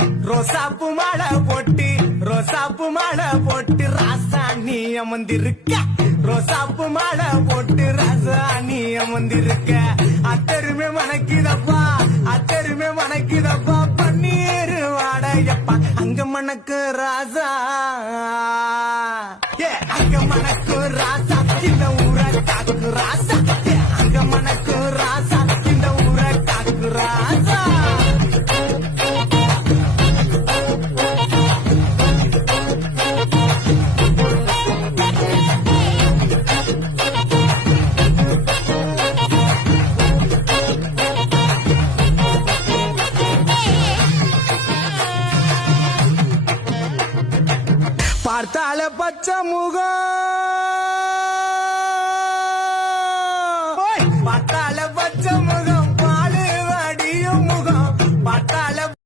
ரோசாப்பு மாலை போட்டு ரோசாப்பு மாலை போட்டு ராசாணி அமர்ந்திருக்க. ரோசாப்பு மாலை போட்டு ராசாணி அமர்ந்திருக்க. அத்தருமே மணக்குதப்பா அத்தருமே மணக்குதப்பா பன்னீர் வாடையப்பா. அங்க மணக்கு ராசா. ஏ அங்க மணக்கு ராசா. பார்த்தால பச்சை முகம்.